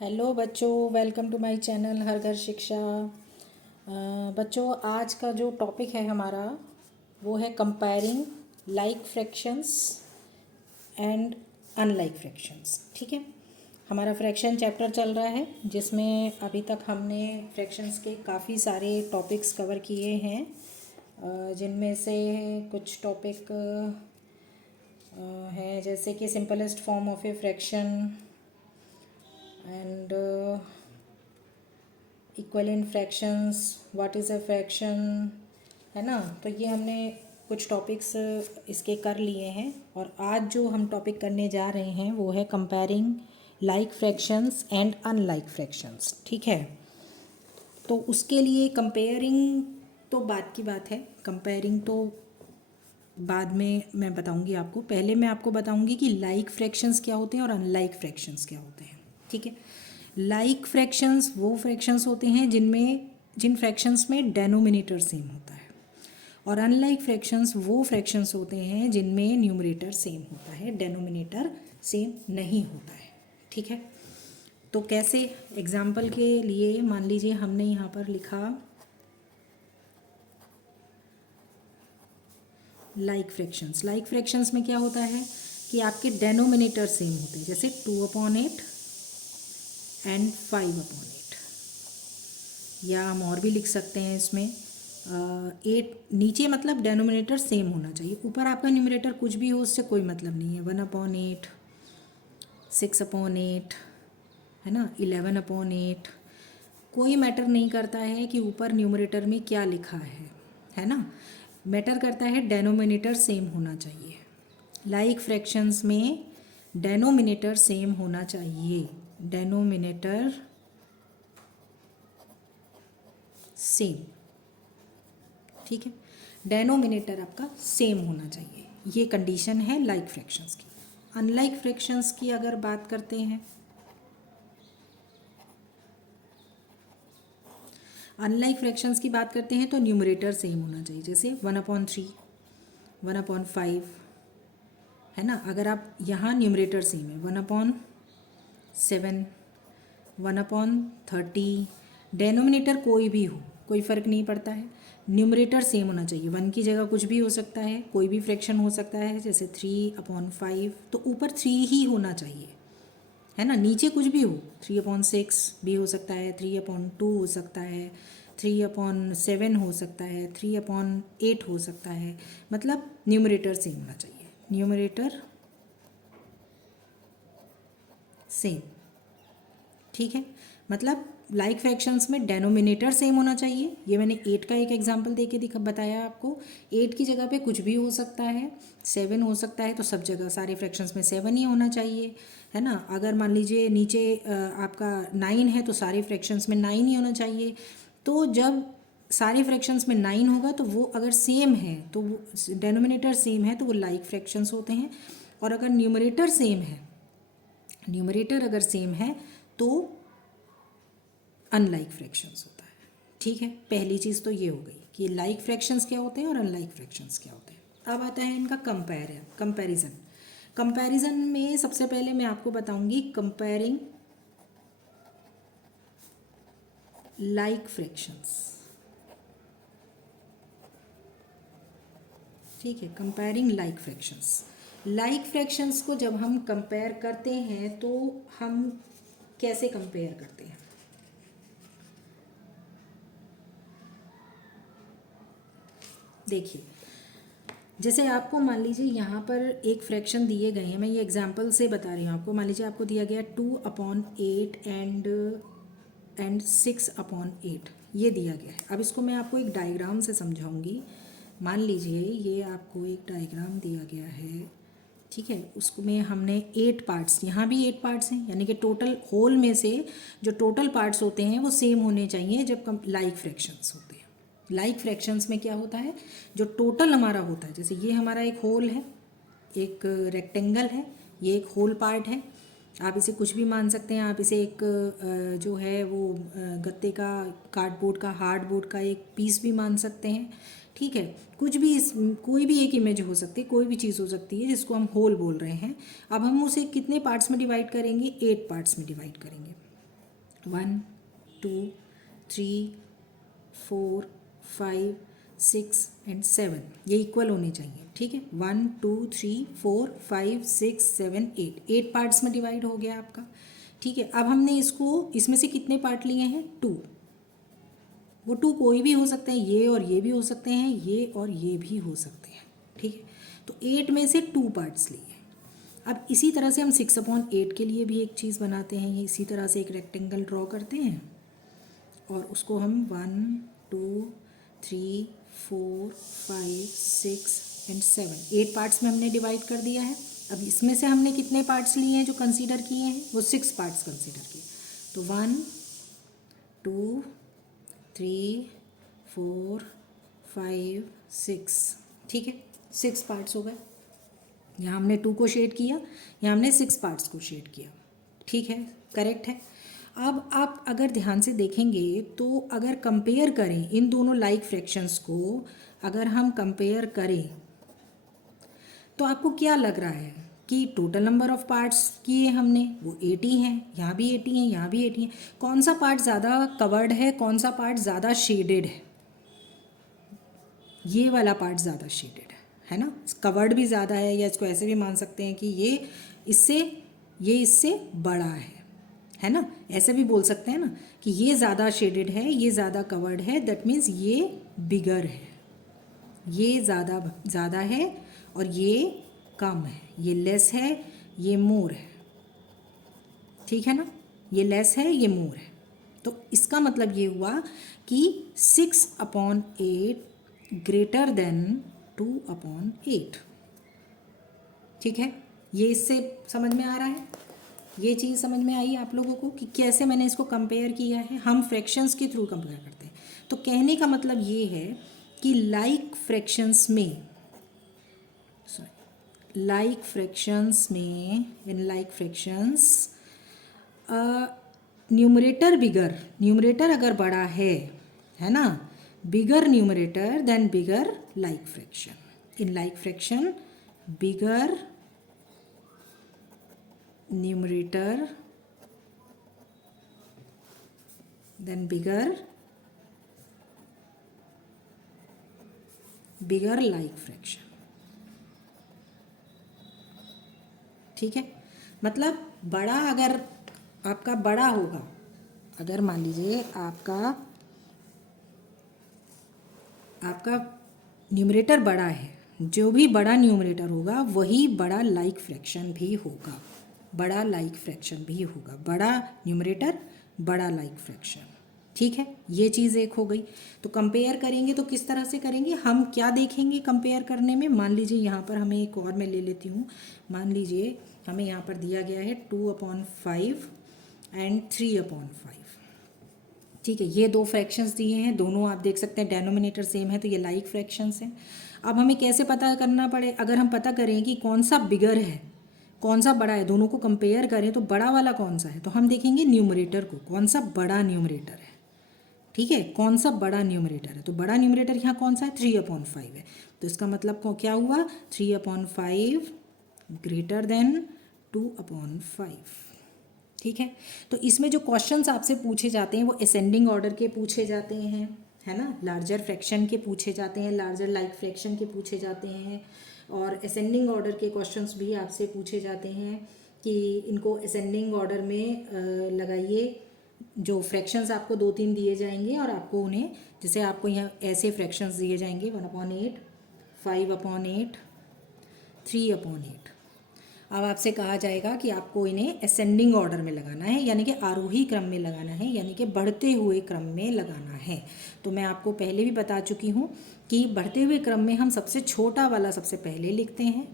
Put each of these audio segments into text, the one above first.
Hello बच्चों, welcome to my channel हर घर शिक्षा। बच्चों, आज का जो टॉपिक है हमारा वो है comparing like fractions and unlike fractions. ठीक है, हमारा फ्रैक्शन चैप्टर चल रहा है जिसमें अभी तक हमने फ्रैक्शंस के काफ़ी सारे टॉपिक्स कवर किए हैं, जिनमें से कुछ टॉपिक हैं जैसे कि simplest form of a fraction and equivalent fractions, what is a fraction, है ना। तो ये हमने कुछ टॉपिक्स इसके कर लिए हैं और आज जो हम टॉपिक करने जा रहे हैं वो है comparing like fractions and unlike fractions. ठीक है, तो उसके लिए कंपेयरिंग तो बात की बात है, कंपेयरिंग तो बाद में मैं बताऊंगी आपको। पहले मैं आपको बताऊंगी कि लाइक फ्रैक्शंस क्या होते हैं और अनलाइक फ्रैक्शंस क्या होते हैं। ठीक है, लाइक फ्रैक्शंस वो फ्रैक्शंस होते हैं जिन फ्रैक्शंस में डेनोमिनेटर सेम होता है, और अनलाइक फ्रैक्शंस वो फ्रैक्शंस होते हैं जिनमें न्यूमरेटर सेम होता है, डेनोमिनेटर सेम नहीं होता है। ठीक है, तो कैसे? एग्जाम्पल के लिए मान लीजिए हमने यहाँ पर लिखा लाइक फ्रैक्शंस। लाइक फ्रैक्शंस में क्या होता है कि आपके डेनोमिनेटर सेम होते हैं, जैसे 2/8 एंड 5/8। या हम और भी लिख सकते हैं इसमें 8 नीचे, मतलब डेनोमिनेटर सेम होना चाहिए। ऊपर आपका न्यूमरेटर कुछ भी हो उससे कोई मतलब नहीं है। 1/8, 6/8, है ना, 11/8, कोई मैटर नहीं करता है कि ऊपर न्यूमरेटर में क्या लिखा है ना। मैटर करता है डेनोमिनेटर सेम होना चाहिए। लाइक फ्रैक्शंस में डेनोमिनेटर सेम होना चाहिए, डेनोमिनेटर सेम। ठीक है, डेनोमिनेटर आपका सेम होना चाहिए, ये कंडीशन है लाइक फ्रैक्शंस की। अनलाइक फ्रैक्शंस की अगर बात करते हैं, अनलाइक फ्रैक्शंस की बात करते हैं तो न्यूमरेटर सेम होना चाहिए, जैसे 1/3, 1/5, है ना। अगर आप यहाँ न्यूमरेटर सेम है 1/7, 1/30, डेनोमिनेटर कोई भी हो कोई फ़र्क नहीं पड़ता है, न्यूमरेटर सेम होना चाहिए। 1 की जगह कुछ भी हो सकता है, कोई भी फ्रैक्शन हो सकता है, जैसे 3/5, तो ऊपर 3 ही होना चाहिए, है ना। नीचे कुछ भी हो, 3/6 भी हो सकता है, 3/2 हो सकता है, 3/7 हो सकता है, 3/8 हो सकता है, मतलब न्यूमरेटर सेम होना चाहिए, न्यूमरेटर सेम। ठीक है, मतलब लाइक फ्रैक्शंस में डेनोमिनेटर सेम होना चाहिए। ये मैंने 8 का एक एग्जांपल दे के बताया आपको। 8 की जगह पे कुछ भी हो सकता है, 7 हो सकता है, तो सब जगह सारे फ्रैक्शंस में 7 ही होना चाहिए, है ना। अगर मान लीजिए नीचे आपका 9 है तो सारे फ्रैक्शंस में 9 ही होना चाहिए। तो जब सारे फ्रैक्शंस में 9 होगा तो वो अगर सेम है तो वो डेनोमिनेटर सेम है तो वो लाइक फ्रैक्शंस होते हैं। और अगर न्यूमरेटर सेम है, न्यूमरेटर अगर सेम है तो अनलाइक फ्रैक्शंस होता है। ठीक है, पहली चीज़ तो ये हो गई कि लाइक फ्रैक्शंस क्या होते हैं और अनलाइक फ्रैक्शंस क्या होते हैं। अब आता है इनका कंपैरिजन। कंपैरिजन में सबसे पहले मैं आपको बताऊंगी कंपेयरिंग लाइक फ्रैक्शंस। ठीक है, comparing like fractions. Like fractions को जब हम कंपेयर करते हैं तो हम कैसे कंपेयर करते हैं? देखिए, जैसे आपको मान लीजिए यहाँ पर एक फ्रैक्शन दिए गए हैं, मैं ये एग्जांपल से बता रही हूँ आपको। मान लीजिए आपको दिया गया 2/8 एंड 6/8, ये दिया गया है। अब इसको मैं आपको एक डायग्राम से समझाऊंगी। मान लीजिए ये आपको एक डायग्राम दिया गया है, ठीक है। उसको में हमने 8 पार्ट्स, यहाँ भी 8 पार्ट्स हैं, यानी कि टोटल होल में से जो टोटल पार्ट्स होते हैं वो सेम होने चाहिए जब लाइक फ्रैक्शंस होते हैं। लाइक फ्रैक्शंस में क्या होता है, जो टोटल हमारा होता है, जैसे ये हमारा एक होल है, एक रेक्टेंगल है, ये एक होल पार्ट है। आप इसे कुछ भी मान सकते हैं, आप इसे एक जो है वो गत्ते का, कार्डबोर्ड का, हार्डबोर्ड का एक पीस भी मान सकते हैं। ठीक है, कुछ भी कोई भी एक इमेज हो सकती है, कोई भी चीज़ हो सकती है जिसको हम होल बोल रहे हैं। अब हम उसे कितने पार्ट्स में डिवाइड करेंगे? 8 पार्ट्स में डिवाइड करेंगे। 1 2 3 4 5 6 एंड 7, ये इक्वल होने चाहिए, ठीक है। 1 2 3 4 5 6 7 8 पार्ट्स में डिवाइड हो गया आपका, ठीक है। अब हमने इसको, इसमें से कितने पार्ट लिए हैं? 2। वो 2 कोई भी हो सकते हैं, ये और ये भी हो सकते हैं, ये और ये भी हो सकते हैं, ठीक है। तो 8 में से 2 पार्ट्स लिए। अब इसी तरह से हम 6/8 के लिए भी एक चीज़ बनाते हैं, ये इसी तरह से एक रेक्टेंगल ड्रॉ करते हैं और उसको हम 1 2 3 4 5 6 एंड 7 8 पार्ट्स में हमने डिवाइड कर दिया है। अब इसमें से हमने कितने पार्ट्स लिए हैं जो कंसीडर किए हैं? वो 6 पार्ट्स कंसीडर किए। तो 1 2 3 4 5 6, ठीक है, 6 पार्ट्स हो गए। यहाँ हमने 2 को शेड किया, यहाँ हमने 6 पार्ट्स को शेड किया, ठीक है, करेक्ट है। अब आप अगर ध्यान से देखेंगे तो अगर कंपेयर करें इन दोनों लाइक फ्रैक्शंस को, अगर हम कंपेयर करें तो आपको क्या लग रहा है कि टोटल नंबर ऑफ पार्ट्स किए हमने वो 80 हैं, यहाँ भी 80 हैं, यहाँ भी 80 हैं। कौन सा पार्ट ज़्यादा कवर्ड है, कौन सा पार्ट ज़्यादा शेडेड है? ये वाला पार्ट ज़्यादा शेडेड है ना, कवर्ड भी ज़्यादा है, या इसको ऐसे भी मान सकते हैं कि ये इससे बड़ा है ना, ऐसे भी बोल सकते हैं ना कि ये ज़्यादा शेडेड है, ये ज़्यादा कवर्ड है, दैट मीन्स ये बिगर है, ये ज़्यादा है और ये कम है, ये लेस है, ये मोर है, ठीक है ना, ये लेस है, ये मोर है। तो इसका मतलब ये हुआ कि 6/8 ग्रेटर देन 2/8, ठीक है। ये इससे समझ में आ रहा है, ये चीज़ समझ में आई आप लोगों को कि कैसे मैंने इसको कंपेयर किया है। हम फ्रैक्शंस के थ्रू कंपेयर करते हैं। तो कहने का मतलब ये है कि लाइक फ्रैक्शंस में इन लाइक फ्रैक्शंस न्यूमरेटर अगर बड़ा है ना, bigger numerator then bigger like fraction. In like fraction bigger numerator then bigger like fraction, ठीक है। मतलब बड़ा अगर आपका बड़ा होगा, अगर मान लीजिए आपका न्यूमरेटर बड़ा है, जो भी बड़ा न्यूमरेटर होगा वही बड़ा लाइक फ्रैक्शन भी होगा, बड़ा न्यूमरेटर बड़ा लाइक फ्रैक्शन, ठीक है। ये चीज़ एक हो गई। तो कंपेयर करेंगे तो किस तरह से करेंगे, हम क्या देखेंगे कंपेयर करने में? मान लीजिए यहाँ पर हमें एक और मैं ले लेती हूँ। मान लीजिए हमें यहाँ पर दिया गया है 2/5 एंड 3/5, ठीक है। ये 2 फ्रैक्शंस दिए हैं, दोनों आप देख सकते हैं डेनोमिनेटर सेम है, तो ये लाइक फ्रैक्शंस हैं। अब हमें कैसे पता करना पड़े? अगर हम पता करें कि कौन सा बिगर है कौन सा बड़ा है, दोनों को कंपेयर करें तो बड़ा वाला कौन सा है, तो हम देखेंगे न्यूमरेटर को, कौन सा बड़ा न्यूमरेटर है, ठीक है, कौन सा बड़ा न्यूमरेटर है। तो बड़ा न्यूमरेटर यहाँ कौन सा है? 3/5 है। तो इसका मतलब क्या हुआ? 3/5 ग्रेटर देन 2/5, ठीक है। तो इसमें जो क्वेश्चंस आपसे पूछे जाते हैं वो असेंडिंग ऑर्डर के पूछे जाते हैं, है ना, लार्जर फ्रैक्शन के पूछे जाते हैं, लार्जर लाइक फ्रैक्शन के पूछे जाते हैं, और असेंडिंग ऑर्डर के क्वेश्चंस भी आपसे पूछे जाते हैं कि इनको असेंडिंग ऑर्डर में लगाइए। जो फ्रैक्शंस आपको 2-3 दिए जाएंगे और आपको उन्हें, जैसे आपको यहाँ ऐसे फ्रैक्शंस दिए जाएंगे 1/8, 5/8, 3/8। अब आपसे कहा जाएगा कि आपको इन्हें असेंडिंग ऑर्डर में लगाना है, यानी कि आरोही क्रम में लगाना है, यानी कि बढ़ते हुए क्रम में लगाना है। तो मैं आपको पहले भी बता चुकी हूँ कि बढ़ते हुए क्रम में हम सबसे छोटा वाला सबसे पहले लिखते हैं,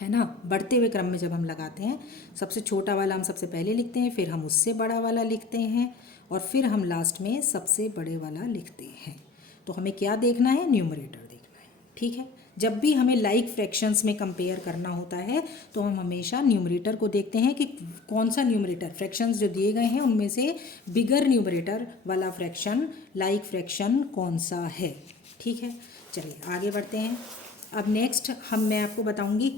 है ना। बढ़ते हुए क्रम में जब हम लगाते हैं सबसे छोटा वाला हम सबसे पहले लिखते हैं, फिर हम उससे बड़ा वाला लिखते हैं, और फिर हम लास्ट में सबसे बड़े वाला लिखते हैं। तो हमें क्या देखना है? न्यूमरेटर देखना है, ठीक है। जब भी हमें लाइक फ्रैक्शंस में कंपेयर करना होता है तो हम हमेशा न्यूमरेटर को देखते हैं कि कौन सा न्यूमरेटर, फ्रैक्शंस जो दिए गए हैं उनमें से बिगर न्यूमरेटर वाला फ्रैक्शन, लाइक फ्रैक्शन कौन सा है, ठीक है। चलिए आगे बढ़ते हैं। अब नेक्स्ट मैं आपको बताऊंगी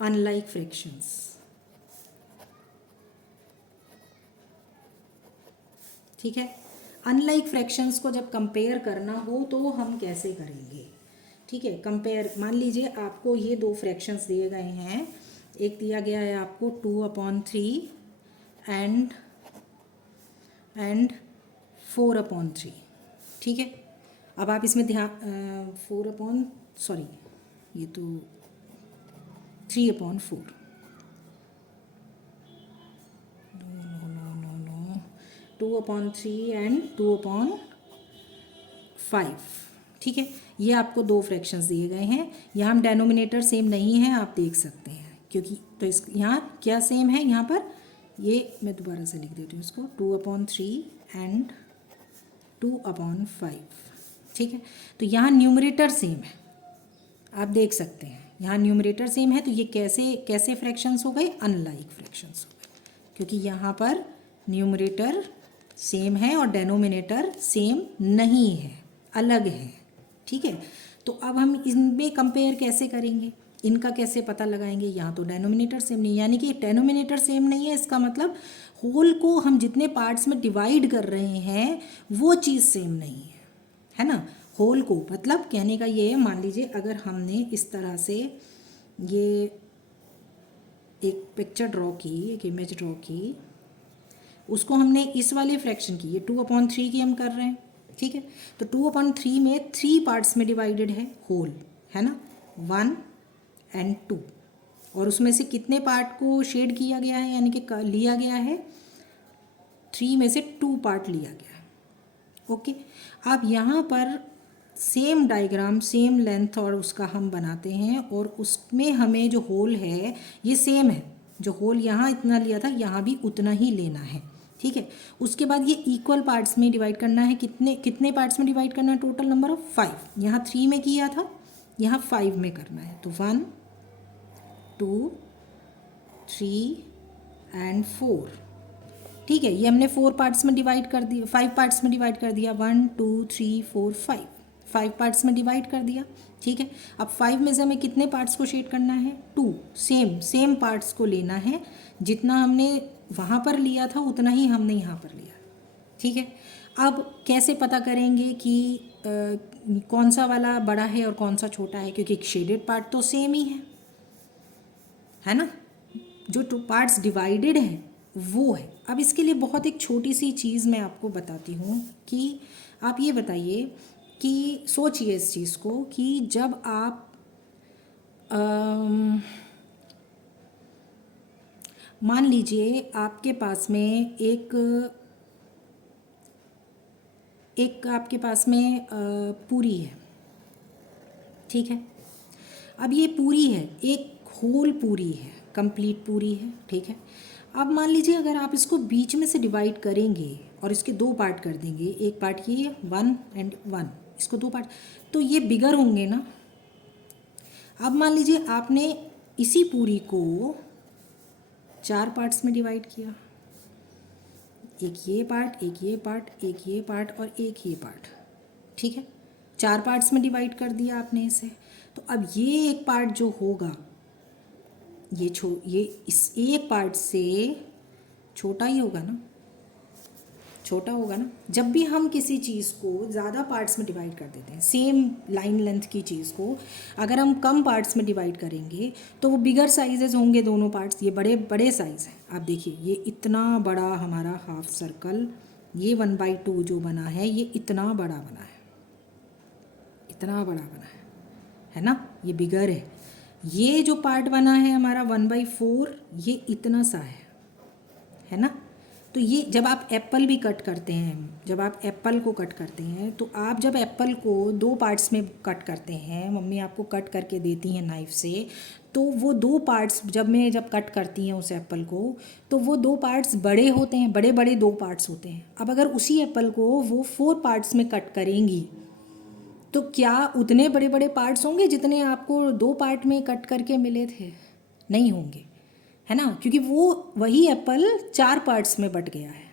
अनलाइक फ्रैक्शंस। ठीक है, अनलाइक फ्रैक्शंस को जब कंपेयर करना हो तो हम कैसे करेंगे? ठीक है, कंपेयर, मान लीजिए आपको ये दो फ्रैक्शंस दिए गए हैं, एक दिया गया है आपको 2/3 एंड 4/3। ठीक है, अब आप इसमें ध्यान 4 ये तो 3/4, नो 2/3 एंड 2/5। ठीक है, ये आपको दो फ्रैक्शंस दिए गए हैं। यहाँ हम डेनोमिनेटर सेम नहीं है, आप देख सकते हैं, क्योंकि तो इस यहाँ क्या सेम है, यहाँ पर ये मैं दोबारा से लिख देती हूँ इसको, 2/3 एंड 2/5। ठीक है, तो यहाँ न्यूमरेटर सेम है, आप देख सकते हैं यहाँ न्यूमरेटर सेम है, तो ये कैसे कैसे फ्रैक्शंस हो गए? अनलाइक फ्रैक्शंस हो गए, क्योंकि यहाँ पर न्यूमरेटर सेम है और डेनोमिनेटर सेम नहीं है, अलग है। ठीक है, तो अब हम इनमें कंपेयर कैसे करेंगे, इनका कैसे पता लगाएंगे? यहाँ तो डेनोमिनेटर सेम नहीं, यानी कि डेनोमिनेटर सेम नहीं है, इसका मतलब होल को हम जितने पार्ट्स में डिवाइड कर रहे हैं वो चीज़ सेम नहीं है ना। होल को मतलब कहने का ये है, मान लीजिए अगर हमने इस तरह से ये एक पिक्चर ड्रॉ की, एक इमेज ड्रॉ की, उसको हमने इस वाले फ्रैक्शन की, ये 2/3 की हम कर रहे हैं। ठीक है, तो 2/3 में 3 पार्ट्स में डिवाइडेड है होल, है ना, 1 एंड 2, और उसमें से कितने पार्ट को शेड किया गया है, यानी कि लिया गया है 3 में से 2 पार्ट लिया गया है। ओके, अब यहाँ पर सेम डायग्राम सेम लेंथ और उसका हम बनाते हैं, और उसमें हमें जो होल है ये सेम है, जो होल यहाँ इतना लिया था यहाँ भी उतना ही लेना है। ठीक है, उसके बाद ये इक्वल पार्ट्स में डिवाइड करना है, कितने कितने पार्ट्स में डिवाइड करना है? टोटल नंबर ऑफ 5, यहाँ 3 में किया था, यहाँ 5 में करना है, तो 1 2 3 एंड 4। ठीक है, ये हमने 4 पार्ट्स में डिवाइड कर दिया, 5 पार्ट्स में डिवाइड कर दिया, 1 2 3 4 5 पार्ट्स में डिवाइड कर दिया। ठीक है, अब 5 में से हमें कितने पार्ट्स को शेड करना है? 2, सेम पार्ट्स को लेना है, जितना हमने वहाँ पर लिया था उतना ही हमने यहाँ पर लिया। ठीक है, अब कैसे पता करेंगे कि कौन सा वाला बड़ा है और कौन सा छोटा है? क्योंकि शेडेड पार्ट तो सेम ही है ना, जो 2 पार्ट्स डिवाइडेड हैं वो है। अब इसके लिए बहुत एक छोटी सी चीज़ मैं आपको बताती हूँ कि आप ये बताइए कि सोचिए इस चीज़ को कि जब आप मान लीजिए आपके पास में एक आपके पास में पूरी है। ठीक है, अब ये पूरी है, एक होल पूरी है, कंप्लीट पूरी है। ठीक है, अब मान लीजिए अगर आप इसको बीच में से डिवाइड करेंगे और इसके 2 पार्ट कर देंगे, एक पार्ट ये 1 एंड 1, इसको 2 पार्ट, तो ये बिगर होंगे ना। अब मान लीजिए आपने इसी पूरी को 4 पार्ट्स में डिवाइड किया, एक ये पार्ट, एक ये पार्ट, एक ये पार्ट और एक ये पार्ट। ठीक है, 4 पार्ट्स में डिवाइड कर दिया आपने इसे, तो अब ये एक पार्ट जो होगा ये इस एक पार्ट से छोटा ही होगा ना, छोटा होगा ना। जब भी हम किसी चीज़ को ज़्यादा पार्ट्स में डिवाइड कर देते हैं, सेम लाइन लेंथ की चीज़ को अगर हम कम पार्ट्स में डिवाइड करेंगे तो वो बिगर साइजेस होंगे दोनों पार्ट्स। ये बड़े बड़े साइज़ हैं, आप देखिए ये इतना बड़ा हमारा हाफ सर्कल, ये 1/2 जो बना है ये इतना बड़ा बना है, इतना बड़ा बना है ना, ये बिगर है। ये जो पार्ट बना है हमारा 1/4, ये इतना सा है ना। तो ये जब आप एप्पल भी कट करते हैं, जब आप एप्पल को कट करते हैं, तो आप जब एप्पल को 2 पार्ट्स में कट करते हैं, मम्मी आपको कट करके देती हैं नाइफ़ से, तो वो 2 पार्ट्स जब कट करती हैं उस एप्पल को, तो वो 2 पार्ट्स बड़े होते हैं, बड़े बड़े 2 पार्ट्स होते हैं। अब अगर उसी एप्पल को वो 4 पार्ट्स में कट करेंगी तो क्या उतने बड़े बड़े पार्ट्स होंगे जितने आपको 2 पार्ट में कट करके मिले थे? नहीं होंगे, है ना, क्योंकि वो वही एप्पल 4 पार्ट्स में बट गया है।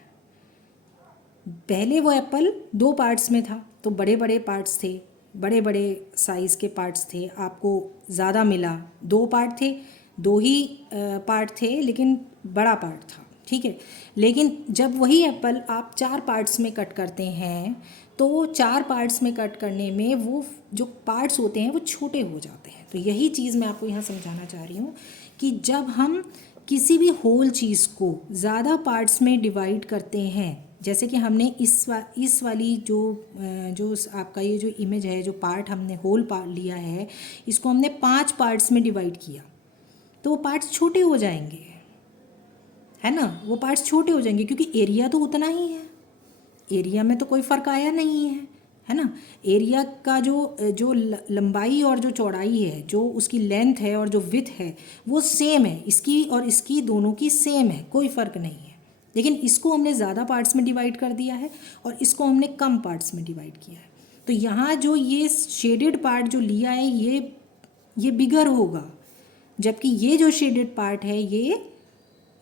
पहले वो एप्पल 2 पार्ट्स में था तो बड़े बड़े पार्ट्स थे, बड़े बड़े साइज़ के पार्ट्स थे, आपको ज़्यादा मिला। 2 पार्ट थे दो ही पार्ट थे लेकिन बड़ा पार्ट था, ठीक है। लेकिन जब वही एप्पल आप 4 पार्ट्स में कट करते हैं तो 4 पार्ट्स में कट करने में वो जो पार्ट्स होते हैं वो छोटे हो जाते हैं। तो यही चीज़ मैं आपको यहाँ समझाना चाह रही हूँ कि जब हम किसी भी होल चीज़ को ज़्यादा पार्ट्स में डिवाइड करते हैं, जैसे कि हमने इस वाली जो आपका ये जो इमेज है, जो पार्ट हमने होल पार्ट लिया है, इसको हमने 5 पार्ट्स में डिवाइड किया तो वो पार्ट्स छोटे हो जाएंगे, है ना। वो पार्ट्स छोटे हो जाएंगे क्योंकि एरिया तो उतना ही है, एरिया में तो कोई फ़र्क आया नहीं है ना। एरिया का जो लंबाई और जो चौड़ाई है, जो उसकी लेंथ है और जो विड्थ है वो सेम है, इसकी और इसकी दोनों की सेम है, कोई फ़र्क नहीं है। लेकिन इसको हमने ज़्यादा पार्ट्स में डिवाइड कर दिया है और इसको हमने कम पार्ट्स में डिवाइड किया है। तो यहाँ जो ये शेडेड पार्ट जो लिया है ये बिगर होगा, जबकि ये जो शेडेड पार्ट है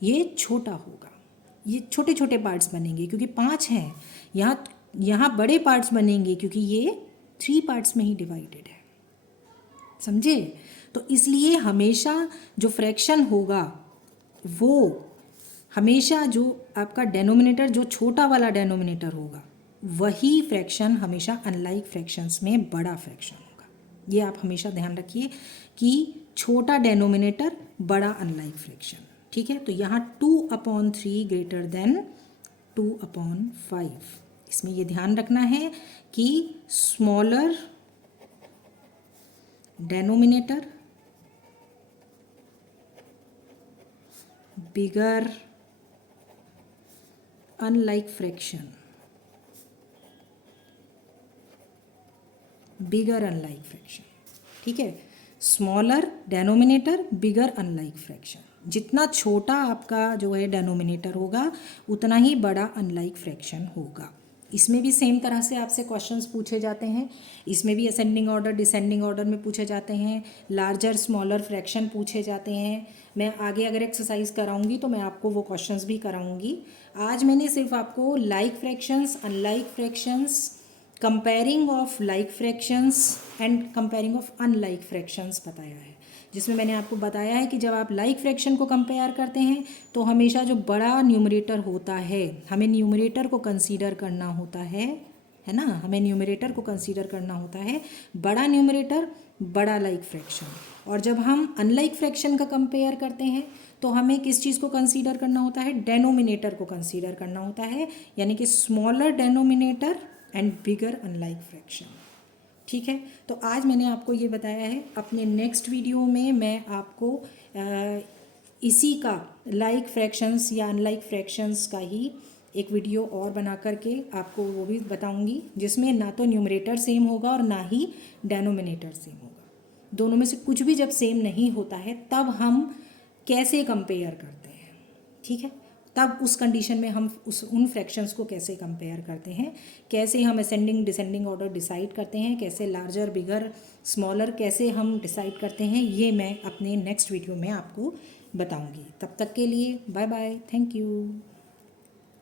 ये छोटा होगा। ये छोटे छोटे पार्ट्स बनेंगे क्योंकि 5 हैं। यहाँ बड़े पार्ट्स बनेंगे क्योंकि ये 3 पार्ट्स में ही डिवाइडेड है, समझे। तो इसलिए हमेशा जो फ्रैक्शन होगा वो हमेशा जो आपका डेनोमिनेटर, जो छोटा वाला डेनोमिनेटर होगा, वही फ्रैक्शन हमेशा अनलाइक फ्रैक्शंस में बड़ा फ्रैक्शन होगा। ये आप हमेशा ध्यान रखिए कि छोटा डेनोमिनेटर बड़ा अनलाइक फ्रैक्शन, ठीक है। तो यहाँ 2/3 ग्रेटर देन 2/5, इसमें ये ध्यान रखना है कि स्मॉलर डेनोमिनेटर बिगर अनलाइक फ्रैक्शन, बिगर अनलाइक फ्रैक्शन, ठीक है। स्मॉलर डेनोमिनेटर बिगर अनलाइक फ्रैक्शन। जितना छोटा आपका जो है डेनोमिनेटर होगा उतना ही बड़ा अनलाइक फ्रैक्शन होगा। इसमें भी सेम तरह से आपसे क्वेश्चंस पूछे जाते हैं, इसमें भी असेंडिंग ऑर्डर डिसेंडिंग ऑर्डर में पूछे जाते हैं, लार्जर स्मॉलर फ्रैक्शन पूछे जाते हैं। मैं आगे अगर एक्सरसाइज कराऊंगी तो मैं आपको वो क्वेश्चंस भी कराऊंगी। आज मैंने सिर्फ आपको like fractions, unlike fractions, comparing of like fractions and comparing of unlike fractions बताया है, जिसमें मैंने आपको बताया है कि जब आप लाइक फ्रैक्शन को कंपेयर करते हैं तो हमेशा जो बड़ा न्यूमरेटर होता है हमें न्यूमरेटर को कंसीडर करना होता है ना। हमें न्यूमरेटर को कंसीडर करना होता है, बड़ा न्यूमरेटर बड़ा लाइक फ्रैक्शन। और जब हम अनलाइक फ्रैक्शन का कंपेयर करते हैं तो हमें किस चीज़ को कंसीडर करना होता है, डेनोमिनेटर को कंसीडर करना होता है, यानी कि smaller denominator and bigger unlike fraction, ठीक है। तो आज मैंने आपको ये बताया है। अपने नेक्स्ट वीडियो में मैं आपको इसी का लाइक फ्रैक्शंस या अनलाइक फ्रैक्शंस का ही एक वीडियो और बना करके आपको वो भी बताऊंगी, जिसमें ना तो न्यूमरेटर सेम होगा और ना ही डेनोमिनेटर सेम होगा। दोनों में से कुछ भी जब सेम नहीं होता है तब हम कैसे कंपेयर करते हैं, ठीक है। तब उस कंडीशन में हम उन फ्रैक्शंस को कैसे कंपेयर करते हैं, कैसे हम असेंडिंग डिसेंडिंग ऑर्डर डिसाइड करते हैं, कैसे लार्जर बिगर स्मॉलर कैसे हम डिसाइड करते हैं, ये मैं अपने नेक्स्ट वीडियो में आपको बताऊंगी। तब तक के लिए बाय बाय, थैंक यू।